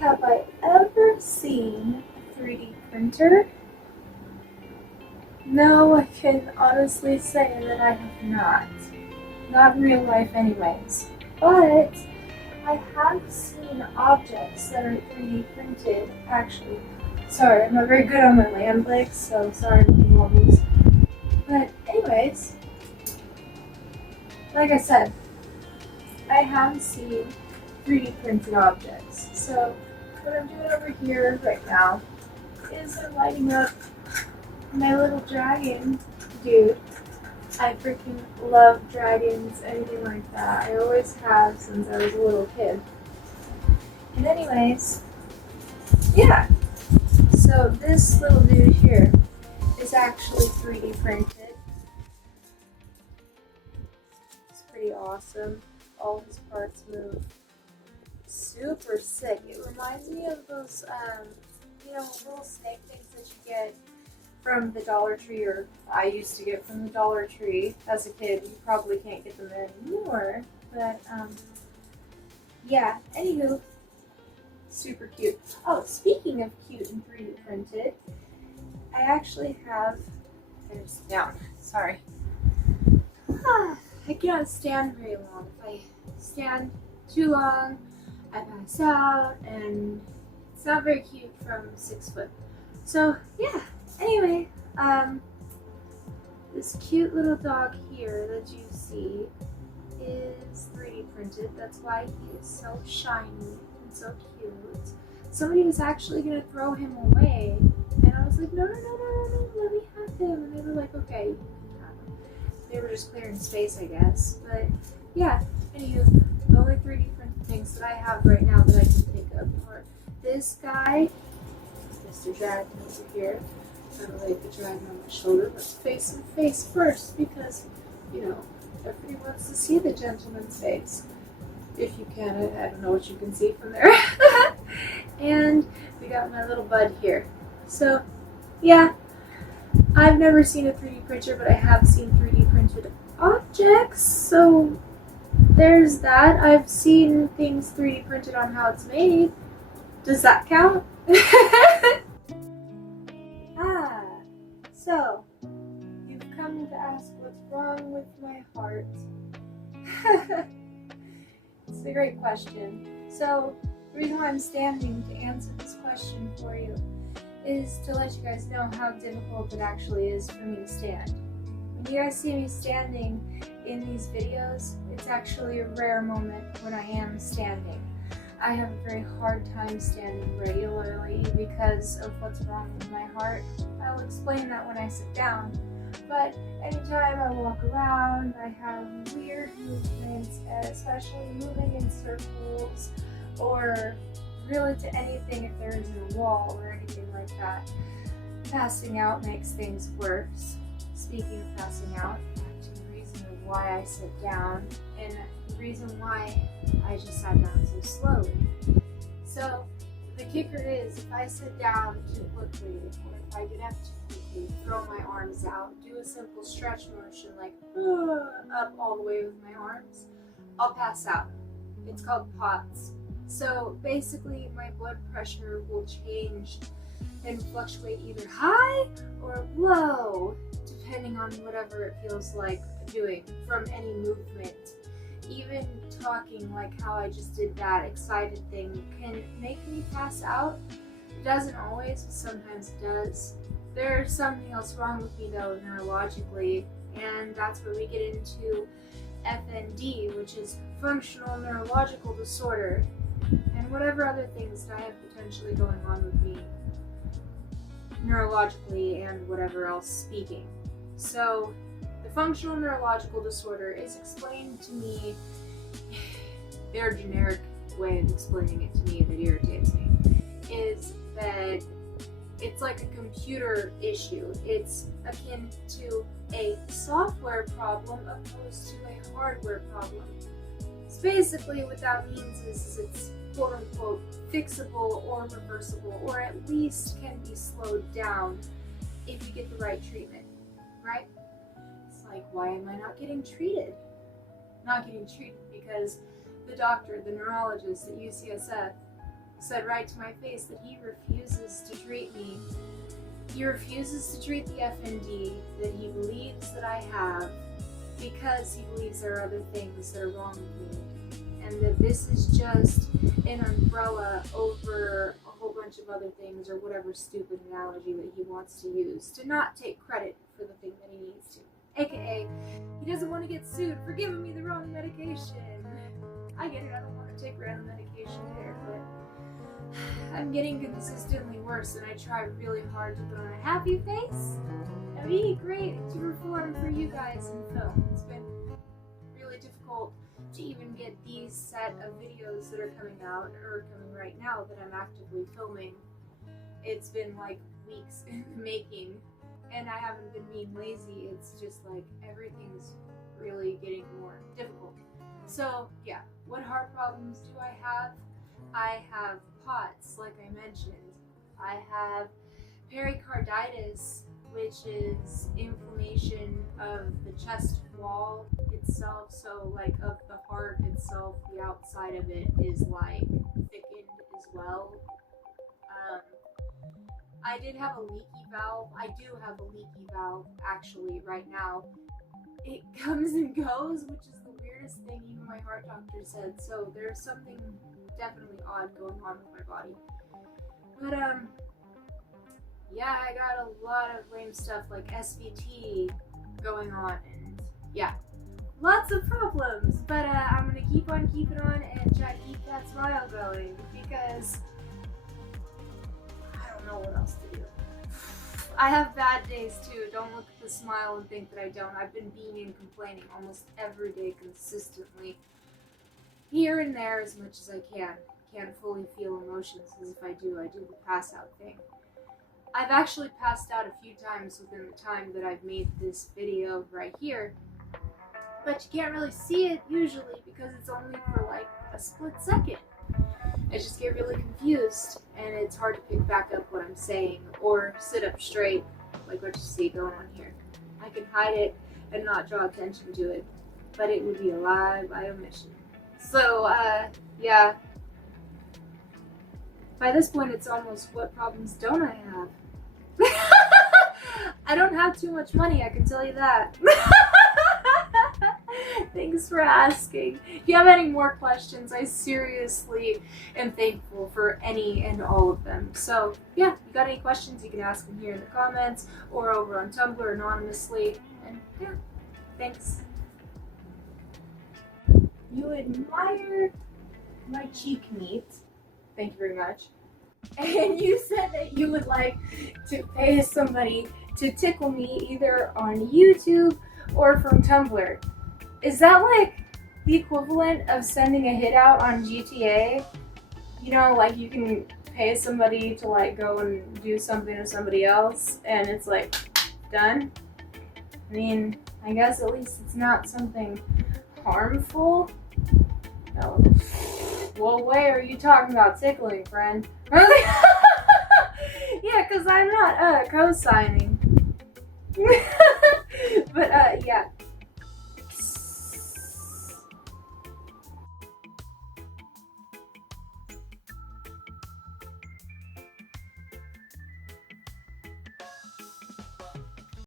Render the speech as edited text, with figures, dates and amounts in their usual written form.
Have I ever seen a 3D printer? No, I can honestly say that I have not. Not in real life anyways. But I have seen objects that are 3D printed, actually. Sorry, I'm not very good on my land legs, so sorry for the wobbles. But anyways, like I said, I have seen 3D printed objects. So what I'm doing over here right now is I'm lighting up my little dragon dude. I freaking love dragons, anything like that. I always have since I was a little kid. And anyways, yeah. So this little dude here is actually 3D printed. It's pretty awesome. All his parts move. Super sick. It reminds me of those, little snake things that you get from the Dollar Tree, or I used to get from the Dollar Tree as a kid. You probably can't get them anymore, but yeah, anywho, super cute. Oh, speaking of cute and 3D printed, I actually have, I gotta sit down, sorry. I cannot stand very long. If I stand too long, I pass out, and it's not very cute from 6 foot. So yeah. Anyway, this cute little dog here that you see is 3D printed. That's why he is so shiny and so cute. Somebody was actually going to throw him away, and I was like, no, let me have him. And they were like, okay, you can have him. They were just clearing space, I guess. But yeah, anywho, the only 3D printed things that I have right now that I can think of are this guy, Mr. Dragon over here. I'm gonna lay the dragon on my shoulder. Let's face him face first because, everybody wants to see the gentleman's face. If you can, I don't know what you can see from there. And we got my little bud here. So, yeah, I've never seen a 3D printer, but I have seen 3D printed objects. So, there's that. I've seen things 3D printed on how it's made. Does that count? So, you've come to ask what's wrong with my heart. It's a great question. So, the reason why I'm standing to answer this question for you is to let you guys know how difficult it actually is for me to stand. When you guys see me standing in these videos, it's actually a rare moment when I am standing. I have a very hard time standing regularly because of what's wrong with my heart. I'll explain that when I sit down. But anytime I walk around, I have weird movements, especially moving in circles or really to anything if there isn't a wall or anything like that. Passing out makes things worse. Speaking of passing out, back to the reason of why I sit down and the reason why I just sat down so slowly. So the kicker is if I sit down too quickly or if I get up too quickly, throw my arms out, do a simple stretch motion like up all the way with my arms, I'll pass out. It's called POTS. So basically my blood pressure will change and fluctuate either high or low depending on whatever it feels like doing from any movement. Even talking like how I just did that excited thing can make me pass out. It doesn't always, but sometimes it does. There's something else wrong with me though neurologically, and that's where we get into FND, which is functional neurological disorder, and whatever other things that I have potentially going on with me neurologically and whatever else speaking. So the functional neurological disorder is explained to me, their generic way of explaining it to me that irritates me, is that it's like a computer issue. It's akin to a software problem opposed to a hardware problem. So basically what that means is it's quote unquote fixable or reversible, or at least can be slowed down if you get the right treatment, right? It's like, why am I not getting treated? Not getting treated because the doctor, the neurologist at UCSF said right to my face that he refuses to treat me. He refuses to treat the FND that he believes that I have because he believes there are other things that are wrong with me, and that this is just an umbrella over a whole bunch of other things, or whatever stupid analogy that he wants to use to not take credit for the thing that he needs to. AKA, he doesn't want to get sued for giving me the wrong medication. I get it, I don't want to take random medication there, but I'm getting consistently worse, and I try really hard to put on a happy face and be great to perform for you guys in film. It's been really difficult to even get these set of videos that are coming out, or coming right now, that I'm actively filming. It's been like weeks in the making, and I haven't been being lazy. It's just like everything's really getting more difficult. So yeah, what heart problems do I have? I have POTS, like I mentioned. I have pericarditis, which is inflammation of the chest wall itself, so like of the heart itself, the outside of it is like thickened as well. I did have a leaky valve. I do have a leaky valve actually right now. It comes and goes, which is the weirdest thing even my heart doctor said, so there's something definitely odd going on with my body. But yeah, I got a lot of lame stuff like SVT going on, and yeah, lots of problems, but I'm gonna keep on keeping on and try to keep that smile going, because I don't know what else to do. I have bad days too. Don't look at the smile and think that I don't. I've been beaming and complaining almost every day consistently, here and there as much as I can. Can't fully feel emotions, because if I do the pass out thing. I've actually passed out a few times within the time that I've made this video right here, but you can't really see it usually because it's only for like a split second. I just get really confused, and it's hard to pick back up what I'm saying or sit up straight like what you see going on here. I can hide it and not draw attention to it, but it would be a lie by omission. So yeah, by this point it's almost, what problems don't I have? I don't have too much money, I can tell you that. Thanks for asking. If you have any more questions, I seriously am thankful for any and all of them. So yeah, if you got any questions, you can ask them here in the comments or over on Tumblr anonymously. And yeah, thanks. You admire my cheek meat. Thank you very much. And you said that you would like to pay somebody to tickle me either on YouTube or from Tumblr. Is that like the equivalent of sending a hit out on GTA? You know, like you can pay somebody to like go and do something to somebody else and it's like done? I mean, I guess at least it's not something harmful. No. What way are you talking about tickling, friend? Yeah, because I'm not co-signing. But yeah.